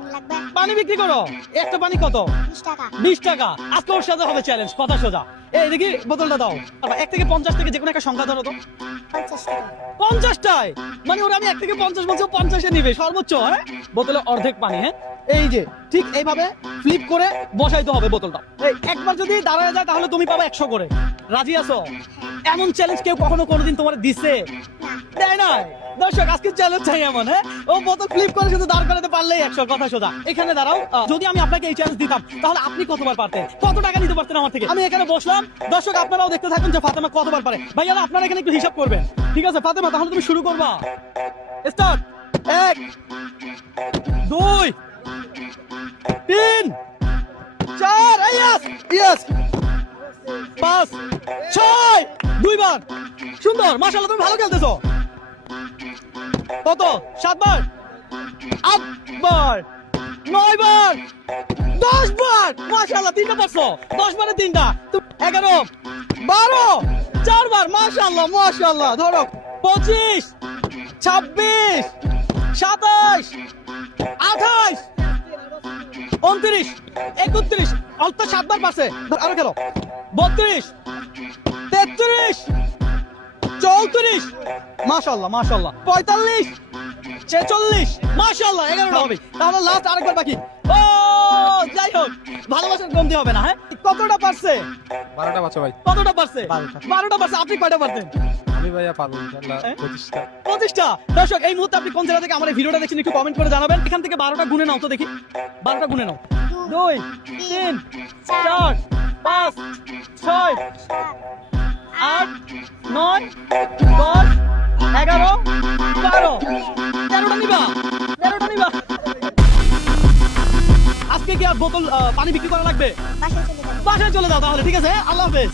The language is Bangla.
পানি লাগবে। পানি বিক্রি করো? একটা পানি কত? 20 টাকা। 20 টাকা। আজকে ওর সাথে হবে চ্যালেঞ্জ, কথা সোজা। এই দেখি বোতলটা দাও। 1 থেকে 50 থেকে যে কোনো একটা সংখ্যা ধরো তো। 50 টাকা। 50টায় মানে ওরা আমি 1 থেকে 50 বলছি, 50 এ নিবে সর্বোচ্চ। হ্যাঁ, বোতলে অর্ধেক পানি। হ্যাঁ, এই যে ঠিক এইভাবে ফ্লিপ করে বসাইতে হবে বোতলটা। এই একবার যদি দাঁড়ায় যায় তাহলে তুমি পাবে 100 করে। রাজি আছো? এমন চ্যালেঞ্জ কেউ কখনো কোনোদিন তোমার দিছে? দেয় নাই। দর্শক, আজকে চ্যালেঞ্জ চাই এমন। হ্যাঁ, ও বোতল ফ্লিপ করে শুধু দাঁড় করাতে পারলেই 100, কথা সোজা। এখানে দাঁড়াও। যদি আমি আপনাকে এই চ্যালেঞ্জ দিতাম তাহলে আপনি কতবার পারতেন, কত টাকা নিতে পারতেন আমার থেকে? আমি এখানে বসলাম, দর্শক আপনারাও দেখতে থাকুন যে ফাতেমা কতবার পারে। ভাইয়া আপনারা এখানে একটু হিসাব করবেন, ঠিক আছে? ফাতেমা তাহলে তুমি শুরু করবা। স্টার্ট। 1 2 3 4 ইয়েস ইয়েস 5 6 দুইবার। সুন্দর, মাশাআল্লাহ, তুমি ভালো খেলতেছো। কত? 7 বার, 8 বার, 9 বার, 10 বার। মাশাআল্লাহ, 3টা পারছো। 10 বারে 3টা। 11 12 4 বার। মাশাআল্লাহ মাশাআল্লাহ। ধরো 25 26 27 28 29 31। অল্প 7 বার পারছে। আরো খেলো। 32 33 34 মাশাআল্লাহ মাশাআল্লাহ। 45 46 মাশাআল্লাহ। 11টা হবে। তাহলে লাস্ট আরেকবার বাকি। ও যাই হোক, ভালোবাসার কমতি হবে না। হ্যাঁ, কতটা পারছে? 12টা বাচ্চা ভাই। কতটা পারছে? 12টা। 12টা পারছে। আপনি কয়টা পারতেন? আমি ভাইয়া পারবো ইনশাআল্লাহ 25টা। 25টা। দর্শক, এই মুহূর্তে আপনি কোন জায়গা থেকে আমার এই ভিডিওটা দেখছেন একটু কমেন্ট করে জানাবেন। এখান থেকে 12টা গুনে নাও তো দেখি। 12টা গুনে নাও। 2 3 4 5 6 8 9 10 11 12 13টা নিবা। 13টা নিবা। আজকে কি আর বোতল পানি বিক্রি করা লাগবে? বাসায় চলে যাবে। বাসায় চলে যাও তাহলে, ঠিক আছে? আল্লাহ হাফেজ।